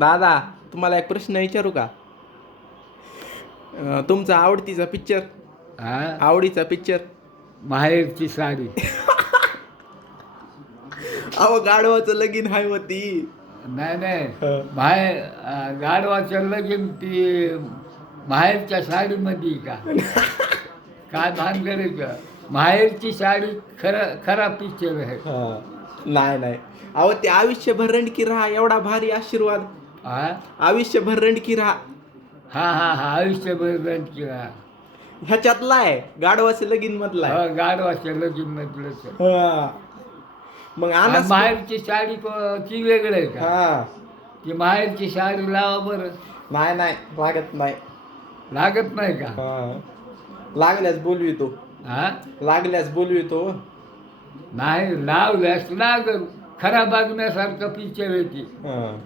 दादा तुम्हाला एक प्रश्न विचारू का? तुमचा आवडतीचा पिक्चर, हा आवडीचा पिक्चर? माहेरची साडी. अहो गाढवाचं लगीन हाय होती. नाही नाही, माहेर गाढवाचं लगीन ती माहेरच्या साडीमध्ये का? काय भानगड आहे का? माहेरची साडी खरा पिक्चर आहे. नाही नाही, अहो ते आयुष्यभर रंडकी राहा एवढा भारी आशीर्वाद. हा आयुष्यभर रंडकी राहा हा हा हा आयुष्यभर रंगीला. ह्याच्यातला आहे, गाढवाचं लगीन मधला आहे. गाढवाच्या लगीन म्हटलं तर. हा. मग आणि अनास माहेरची साडी ती वेगळं आहे का? हा. ती माहेरची साडी लावा बरं. नाही नाही लागत नाही. लागत नाही का? हा. लागल्यास बोलवितो, हा लागल्यास बोलवितो. नाही लावल्यास लागल. खरा बघण्यासारखं पिक्चर आहे ती. हा.